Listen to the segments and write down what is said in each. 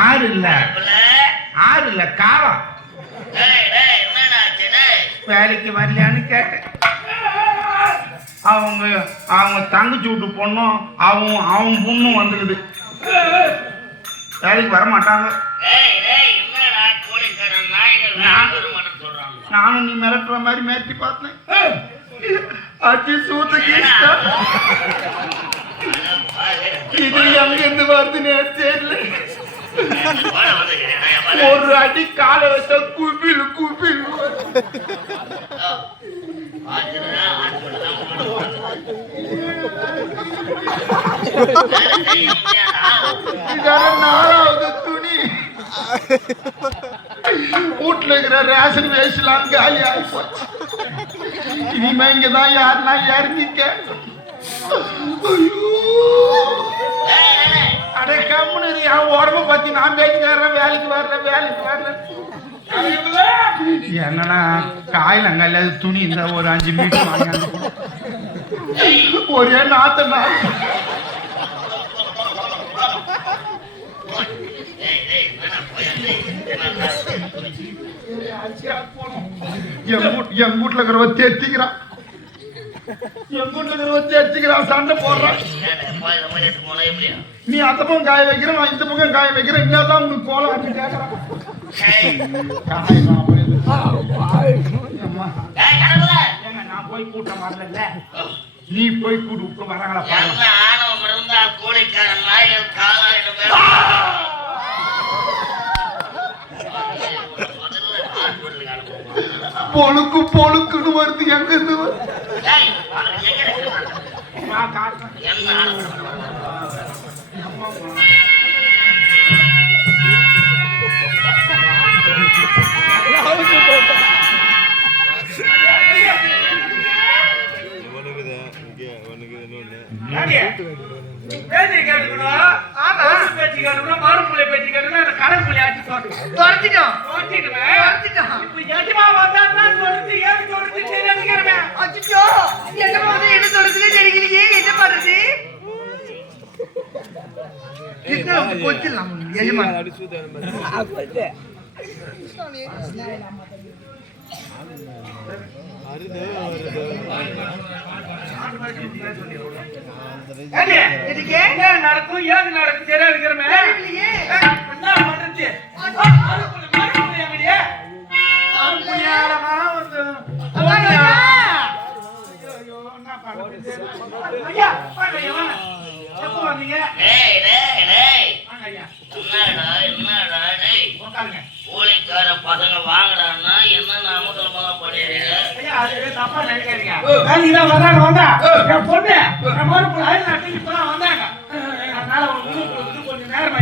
ஆறு இல்ல காரம். வேலைக்கு வரலையான்னு கேட்டேன். அவங்க தங்கச்சி விட்டு பொண்ணும் அவன் பொண்ணும் வந்துடுது. வேலைக்கு வர மாட்டாங்க. நானும் நீ மிரட்டுற மாதிரி மிரட்டி பார்த்தேன். அச்சி சூத்துக்கு இது எங்க இருந்து வருதுன்னு தெரியல. ஒரு அடி காலை வச்சா குபில் நாலாவது துணி வீட்டுல இருக்கிற ரேஷன் வேஸ்ட்லாம் காலி ஆகி போச்சு. இனிமே இங்கதான் யாருன்னா இறங்கிக்க. அடைக்காமனு என் உடம்பு பத்தி நான் பேசிக்கிறேன். வேலைக்கு வர்றேன். என்னன்னா காயிலங்கால துணி இந்த ஒரு 5 மீட்டர் வாங்க. ஒரே நாத்த நாள் என் வீட்டுல இருக்கிறவ தேத்திக்கிறான். சண்டை போடுறான். நீ அந்த பக்கம் காய வைக்கிற, நான் இந்த பக்கம் காய வைக்கிறேன். என்னதான் உனக்கு கோலம் ஆட்டி கேட்கறான். நான் போய் கூட்டம் வரல, நீ போய் கூட்டு வராங்களா? பொழுக்குன்னு வருது. எங்க இருந்து நடக்கும் ஏது நடக்கும் தெரியாதுங்கிறமே. பசங்க வாங்கடான்னா என்ன அமுதமா படிக்கிறீங்க? தப்பா நினைக்காதீங்க. வந்தாங்க. அதனால கொஞ்சம் நேரம்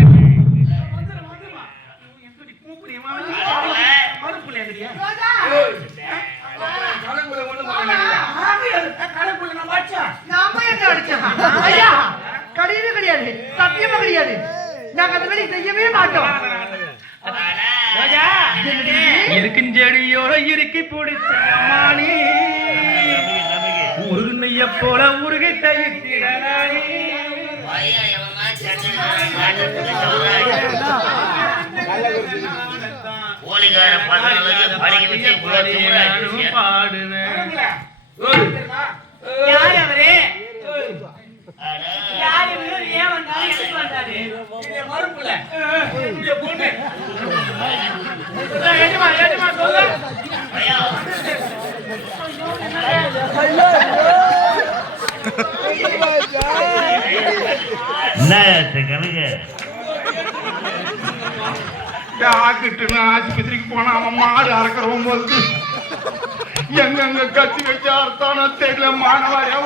கிடையாது, சத்தியமா கிடையாது. நாங்க அந்த வேலை செய்யவே மாட்டோம். இருக்குஞ்செடியோட இறுக்கி பிடிச்ச அம்மானி உருகுனைய போல உருகை தயிர்த்திடனானி பாடுவேன். யார் அவரே? ஆஸ்பத்திரிக்கு போனா அவன் மாடு அறக்கிறவன் போது எங்க கத்தி வச்சு அறுத்தானோ தெரியல. மாணவரையா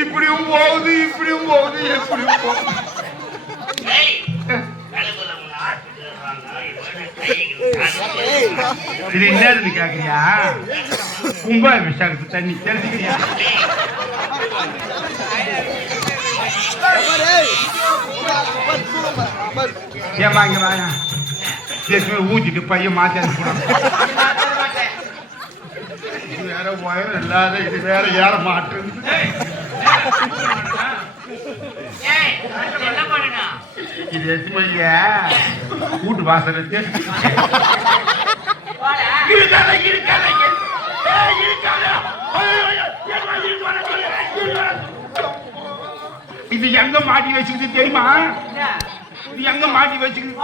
இப்படியும் போகுது எப்படியும் போகுது. இது என்ன கேக்குறியா? கும்பாபிஷேகத்து தண்ணி தெரிஞ்சுக்கிறியா? ஏமா இங்க வாயா, ஊத்திட்டு பையன் மாத்தி இது வேற ஒயர் இல்லாத, இது வேற ஏற மாட்டு. என்ன பண்ணா இது எசுமைய வீட்டு வாசல் இது எங்க மாட்டி வச்சுக்கிது தெரியுமா? இது எங்க மாட்டி வச்சுக்கிது?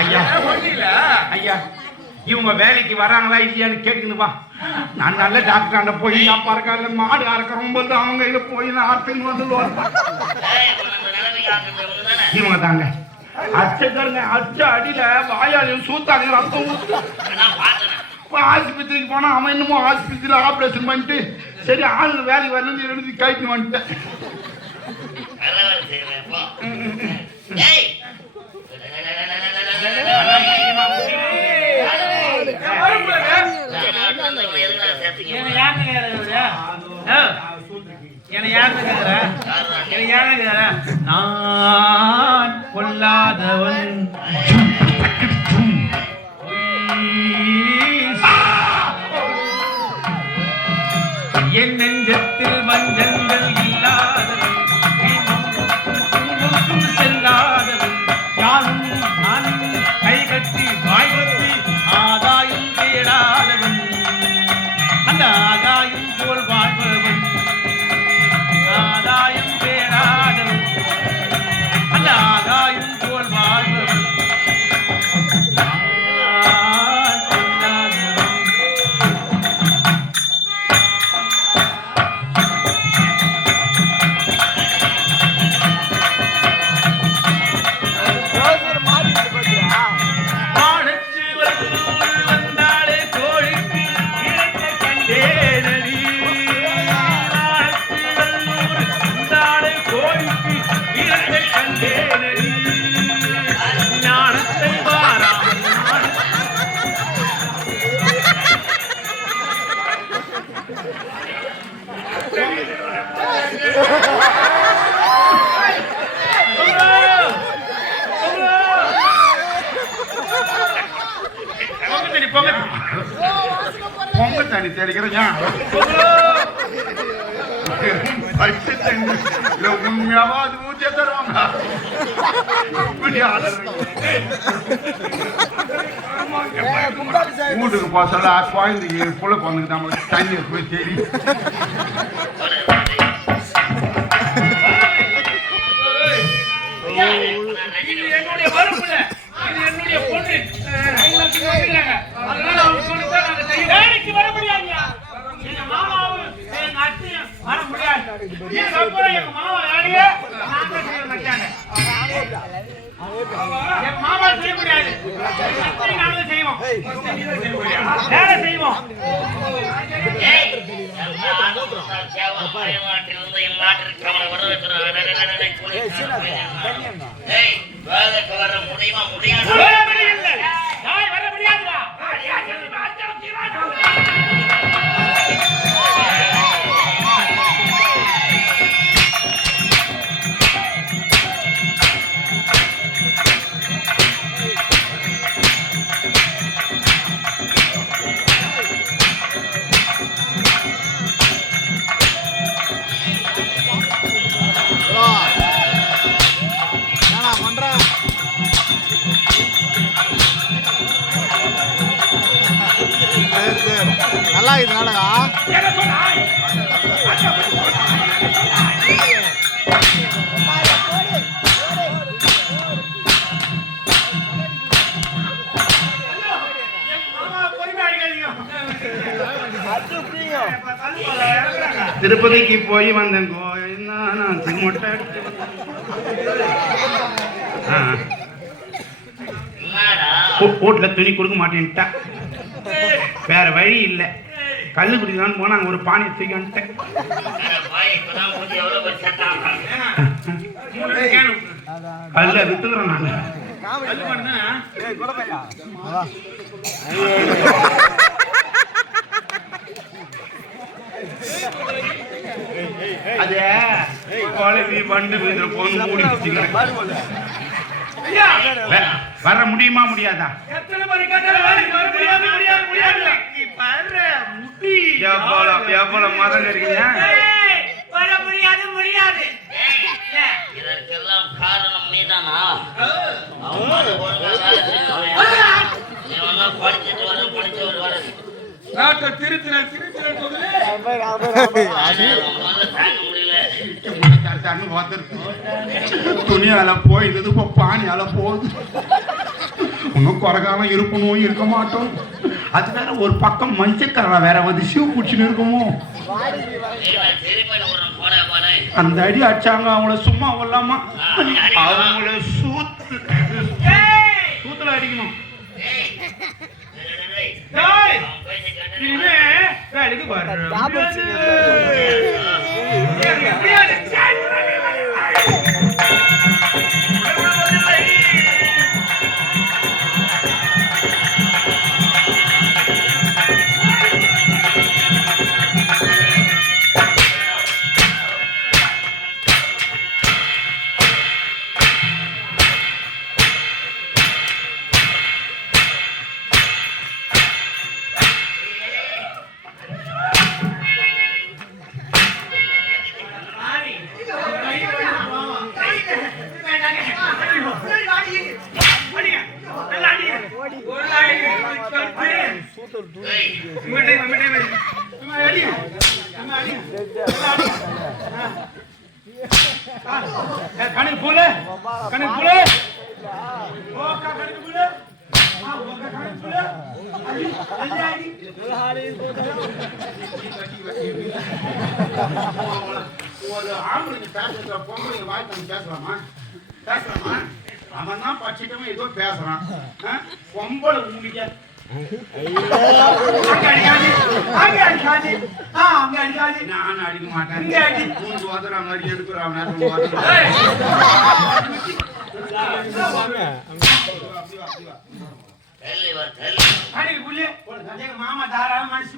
ஐயா ஐயா இவங்க வேலைக்கு வராங்களா இல்லையான்னு கேட்டுக்கணுப்பா. நான் நல்ல டாக்டர் போய் நான் பறக்கால மாடு அறக்கிறோம் போது அவங்க இதை போய் நான் அர்த்தம் வந்துடுவாங்க. இவங்க தாங்க அச்சக்காரங்க அச்ச அடியில வாயாலையும் சூத்தாங்க ரத்தம் ஆஸ்பத்திரிக்கு போனா அவன் என்னமோ ஆஸ்பத்திரியில ஆபரேஷன் பண்ணிட்டு சரி ஆளு வேலைக்கு வரணும்னு எழுதி கைட்டு வந்துட்டேன். நான் கொல்லாதவன் என் நெஞ்சத்தில் மஞ்சங்கள் இல்லாதவன் செல்லாதவன் யாரும் நானும் கை கட்டி வாய்வத்தி ஆதாயம் தேடாதவன் அந்த ஆதாயம் போல் வாழ்பவன் ஆதாயம் தேடாதவன் அந்த ஆதாயம் போல் வாழ்பவன் பொங்க தண்ணி தெரிக்கிறேன் உண்மையாவா அது ஊற்றிய தருவாங்க. வீட்டுக்கு போக சொல்ல குழந்தைக்கு புள்ள பிறந்துக்கு நம்மளுக்கு தண்ணி போய் தேடி என்னுடைய வரப்புல என்னுடைய பொண்ணு வேலைக்கு வர முடியாது. எங்க மாமாவும் எங்க அத்தையும் வர முடியாது. இதுக்கப்புறம் எங்க மாமா வேலையே நாங்க செய்ய மாட்டாங்க. எங்க மாமா செய்ய முடியாது. நாங்க செய்வோம் வேலை செய்வோம். வர முடியுமா முடியாது வர முடியாதுடா. நல்லா இது நாடகா திருப்பதிக்கு போய் வந்தேன் நான் மொட்டை வீட்டுல துணி கொடுக்க மாட்டேன்ட்டா. வேற வழி இல்லை. கல்லு குடிக்கலான்னு போனா அங்க ஒரு பானை தூக்கி வந்துட்டேன். கல்ல வித்துக்கிறேன் நான். அதே குழந்தை பண்டு பொண்ணு மூடி வர முடியுமா முடியாதா? எவ்வளவு மதம் இருக்கீங்க? வர முடியாது முடியாது. இதற்கெல்லாம் காரணம் நீதானா? படிச்சுட்டு வர படிச்சவர் வர நாட்டை திருத்தின துணியால போயிடுது இப்போ பானியால போகுது. இன்னும் குறைகாலம் இருக்கணும் இருக்க மாட்டோம். அது வேற ஒரு பக்கம் மஞ்சக்கார வேற வந்து சிவ குடிச்சுன்னு இருக்குமோ. அந்த அடி அடிச்சாங்க அவங்கள சும்மா வரலாமா? அவங்கள சூத்துல அடிக்கணும். வேலைக்கு கணக்கு போல கணக்கு போல ஒரு ஆம்பளைக்கு பேசுற பொம்பளைங்க வாய்ப்பு பேசலாமா? பேசலாமா? அவன் தான் படிச்சுட்டவன் ஏதோ பேசுறான். பொம்பளை ஊமிக்க நான் அடிக்க மாட்டேன். மாமா தாரா மனசு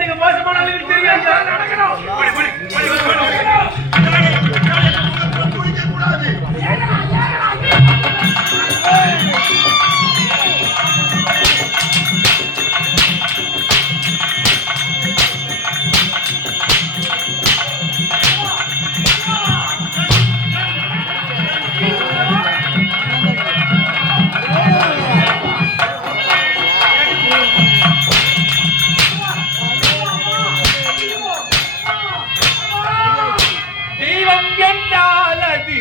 நீங்க மோசமான தெய்வம் என்றால் அது